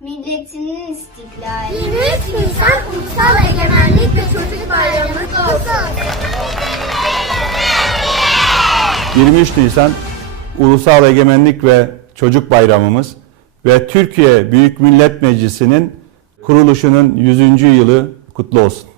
milletinin istiklali. 23 Nisan Ulusal Egemenlik ve Çocuk Bayramı olsun. 23 Nisan Ulusal Egemenlik ve Çocuk Bayramımız ve Türkiye Büyük Millet Meclisi'nin kuruluşunun 100. yılı kutlu olsun.